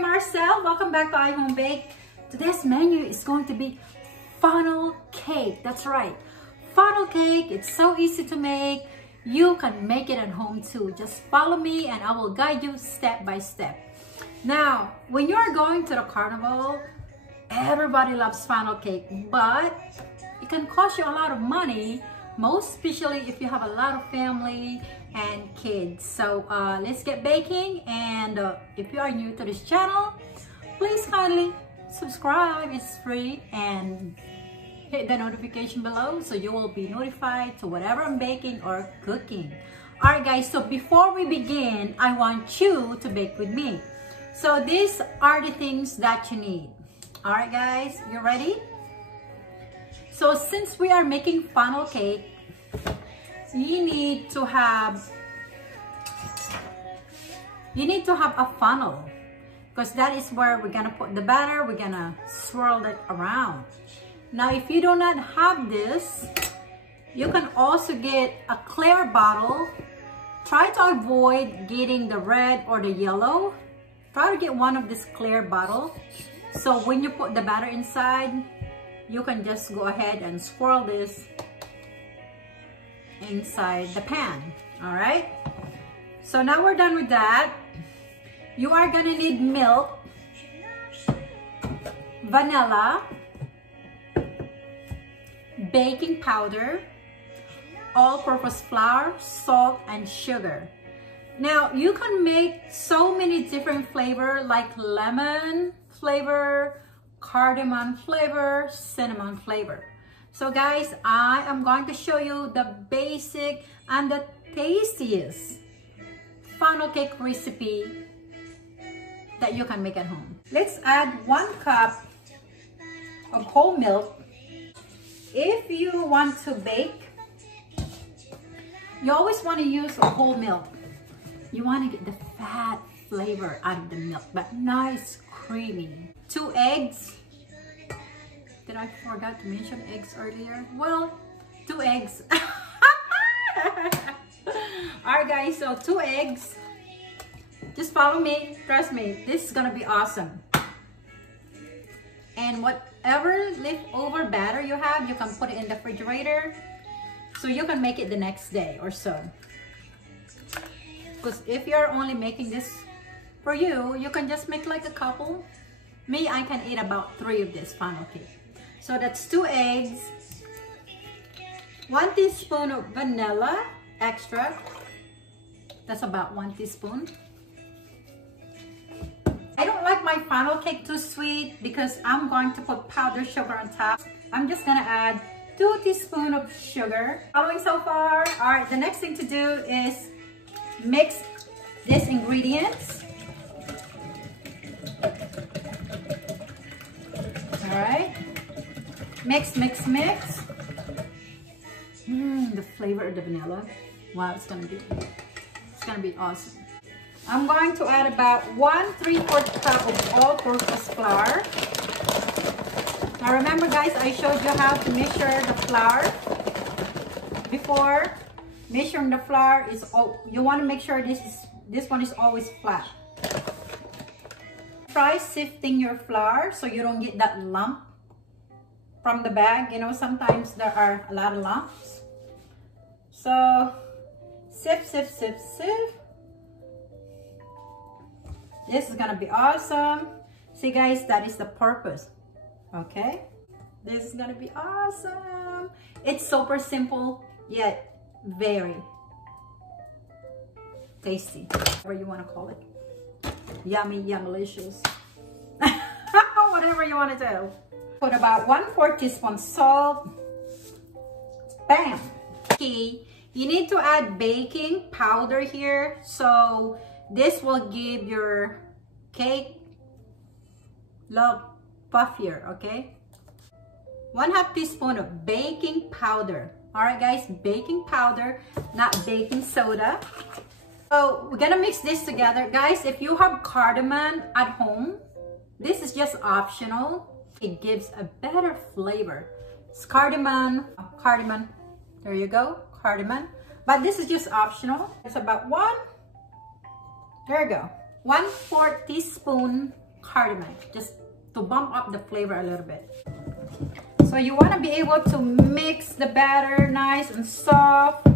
Marcel. Welcome back to iHome Bake. Today's menu is going to be funnel cake. That's right, funnel cake. It's so easy to make. You can make it at home too. Just follow me and I will guide you step by step. Now, when you're going to the carnival, everybody loves funnel cake, but it can cost you a lot of money, most especially if you have a lot of family and kids. So let's get baking. And if you are new to this channel, please kindly subscribe. It's free, and hit the notification below so you will be notified to whatever I'm baking or cooking. All right guys, so before we begin, I want you to bake with me. So these are the things that you need. All right guys, you ready? So since we are making funnel cake, you need to have a funnel, because that is where we're gonna put the batter. We're gonna swirl it around. Now if you do not have this, you can also get a clear bottle. Try to avoid getting the red or the yellow. Try to get one of this clear bottle, so when you put the batter inside, you can just go ahead and swirl this inside the pan. All right, so now we're done with that. You are gonna need milk, vanilla, baking powder, all-purpose flour, salt, and sugar. Now you can make so many different flavors, like lemon flavor, cardamom flavor, cinnamon flavor. So guys, I am going to show you the basic and the tastiest funnel cake recipe that you can make at home. Let's add 1 cup of whole milk. If you want to bake, you always want to use whole milk. You want to get the fat flavor out of the milk, but nice creamy. 2 eggs. Did I forget to mention eggs earlier? Well, 2 eggs. Alright guys, so 2 eggs. Just follow me, trust me, this is gonna be awesome. And whatever leftover batter you have, you can put it in the refrigerator so you can make it the next day or so. Because if you're only making this for you, you can just make like a couple. Me, I can eat about 3 of this funnel cake. So that's 2 eggs, 1 teaspoon of vanilla extract. That's about 1 teaspoon. I don't like my funnel cake too sweet because I'm going to put powdered sugar on top. I'm just gonna add 2 teaspoons of sugar. Following so far? All right, the next thing to do is mix these ingredients. All right, mix, mix, mix. The flavor of the vanilla. Wow, it's gonna be awesome. I'm going to add about 1 3/4 cup of all-purpose flour. Now remember guys, I showed you how to measure the flour before. Measuring the flour is, you want to make sure this one is always flat. Try sifting your flour so you don't get that lump from the bag. You know, sometimes there are a lot of lumps. So sift, sift, sift, sift. This is gonna be awesome. See guys, that is the purpose. Okay, this is gonna be awesome. It's super simple yet very tasty, whatever you want to call it. Yummy, yummalicious. Whatever you want to do. Put about 1/4 teaspoon salt. Bam. Okay, you need to add baking powder here, so this will give your cake look puffier. Okay, 1/2 teaspoon of baking powder. All right guys, baking powder, not baking soda. So we're gonna mix this together. Guys, if you have cardamom at home, this is just optional. It gives a better flavor. It's cardamom. There you go, cardamom. But this is just optional. It's about there you go, 1/4 teaspoon cardamom, just to bump up the flavor a little bit. So you want to be able to mix the batter nice and soft.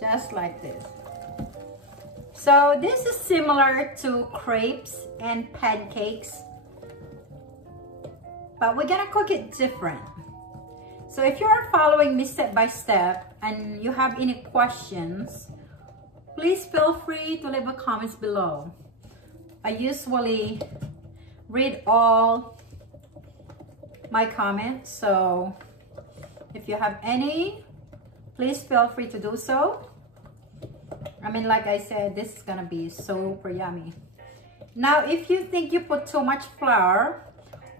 Just like this. So this is similar to crepes and pancakes, but we're gonna cook it different. So if you are following me step by step and you have any questions, please feel free to leave a comments below. I usually read all my comments, so if you have any, please feel free to do so. I mean, like I said, this is gonna be super yummy. Now, if you think you put too much flour,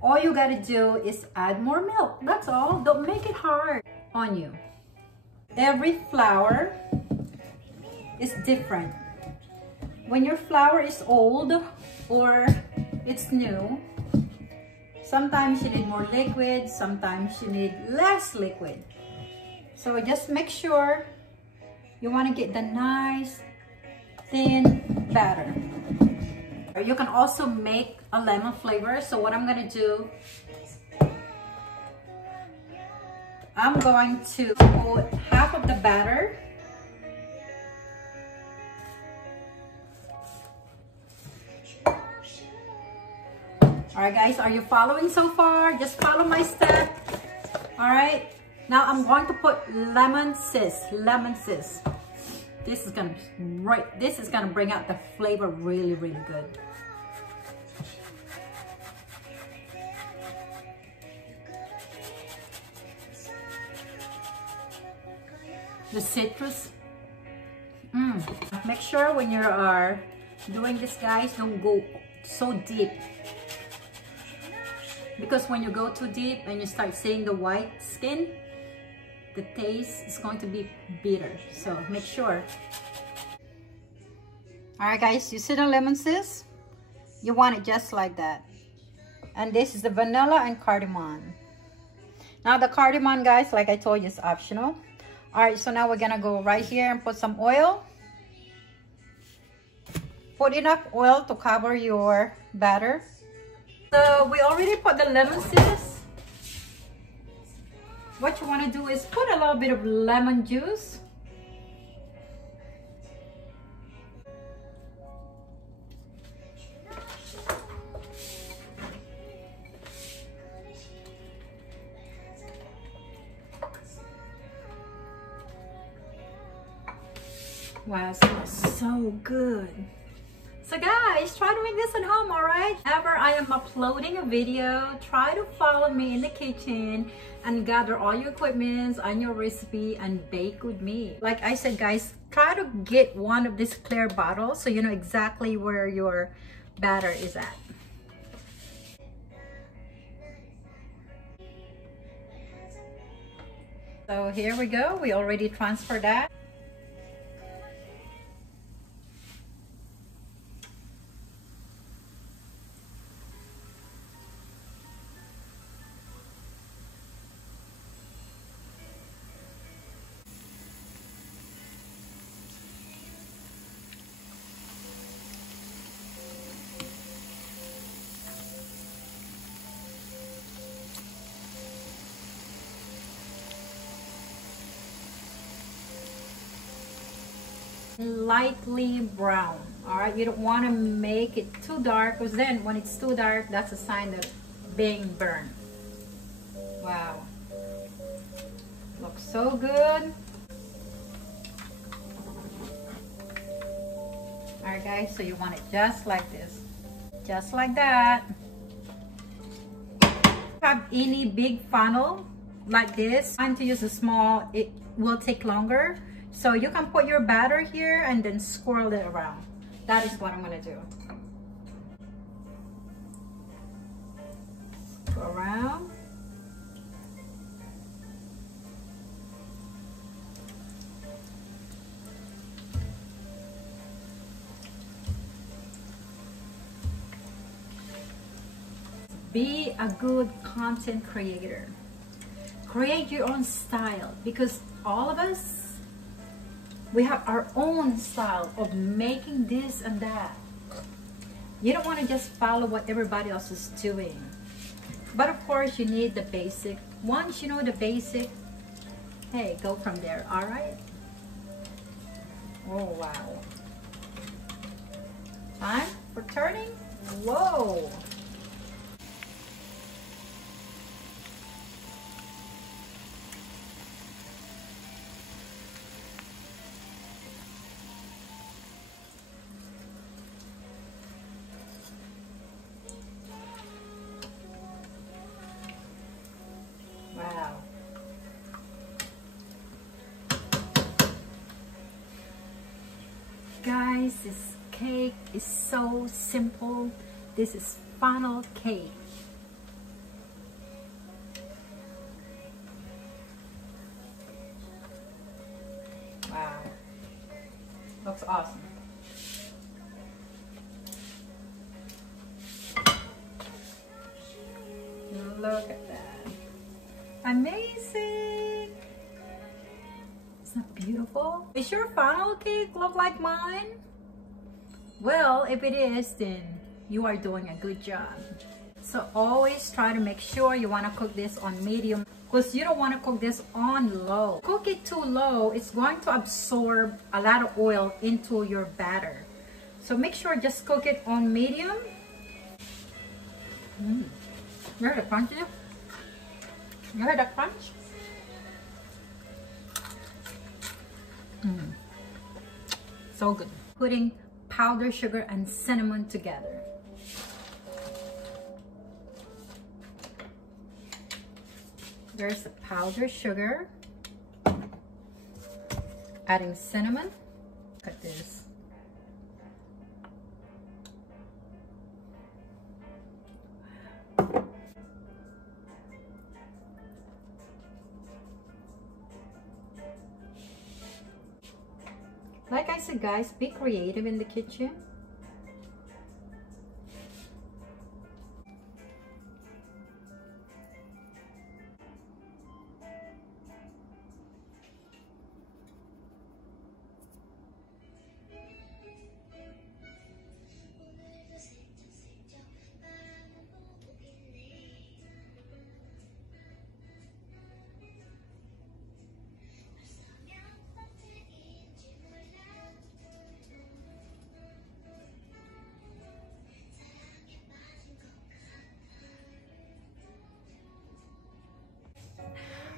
all you gotta do is add more milk. That's all. Don't make it hard on you. Every flour is different. When your flour is old or it's new, sometimes you need more liquid, sometimes you need less liquid. So just make sure you want to get the nice thin batter. You can also make a lemon flavor. So what I'm going to do, I'm going to put half of the batter. Alright guys, are you following so far? Just follow my step. Alright, now I'm going to put lemon zest. This is gonna bring out the flavor really, really good. The citrus. Make sure when you are doing this, guys, don't go so deep. Because when you go too deep and you start seeing the white skin, the taste is going to be bitter. So make sure. Alright guys, you see the lemon zest? You want it just like that. And this is the vanilla and cardamom. Now the cardamom, guys, like I told you, is optional. Alright, so now we're gonna go right here and put some oil. Put enough oil to cover your batter. So we already put the lemon zest. What you want to do is put a little bit of lemon juice. Wow, it smells so good. So guys, try to make this at home, alright? Whenever I am uploading a video, try to follow me in the kitchen and gather all your equipments and your recipe and bake with me. Like I said, guys, try to get one of these clear bottles so you know exactly where your batter is at. So here we go. We already transferred that. Lightly brown. All right, you don't want to make it too dark, because then when it's too dark, that's a sign of being burned. Wow, looks so good. All right guys, so you want it just like this, just like that. If you have any big funnel like this, time to use a small, it will take longer. So you can put your batter here and then swirl it around. That is what I'm gonna do. Go around. Be a good content creator. Create your own style, because all of us We have our own style of making this and that. You don't want to just follow what everybody else is doing. But of course, you need the basic. Once you know the basic, hey, go from there, all right? Oh, wow. Time for turning. Whoa. Wow. Guys, this cake is so simple. This is funnel cake. Wow. Looks awesome. Look at that. Amazing. Isn't that beautiful? Does your funnel cake look like mine? Well, if it is, then you are doing a good job. So always try to make sure you want to cook this on medium, because you don't want to cook this on low. Cook it too low, it's going to absorb a lot of oil into your batter. So make sure just cook it on medium. You heard the crunch? You heard that crunch? So good. Putting powdered sugar and cinnamon together. There's the powdered sugar. Adding cinnamon. Look at this. Like I said, guys, be creative in the kitchen.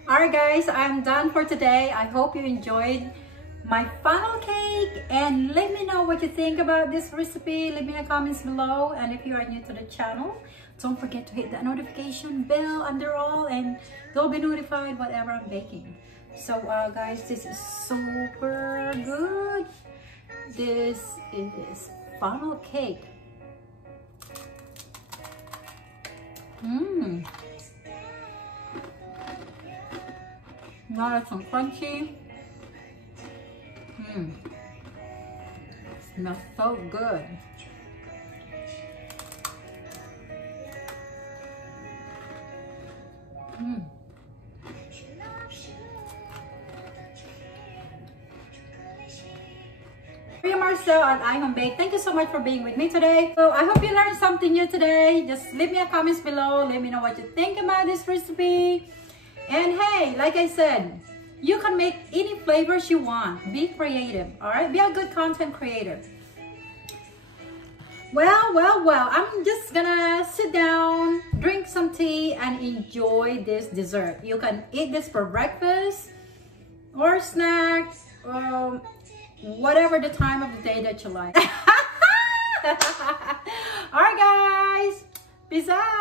Alright guys, I'm done for today. I hope you enjoyed my funnel cake, and let me know what you think about this recipe. Leave me in the comments below, and if you are new to the channel, don't forget to hit that notification bell under all, and you'll be notified whatever I'm baking. So guys, this is super good. This is funnel cake. Nice and crunchy. Smells so good. Marcel and I Home Bake. Thank you so much for being with me today. So I hope you learned something new today. Just leave me a comments below. Let me know what you think about this recipe. And hey, like I said, you can make any flavors you want. Be creative, all right? Be a good content creator. Well, I'm just gonna sit down, drink some tea, and enjoy this dessert. You can eat this for breakfast or snack, whatever the time of the day that you like. All right, guys. Peace out.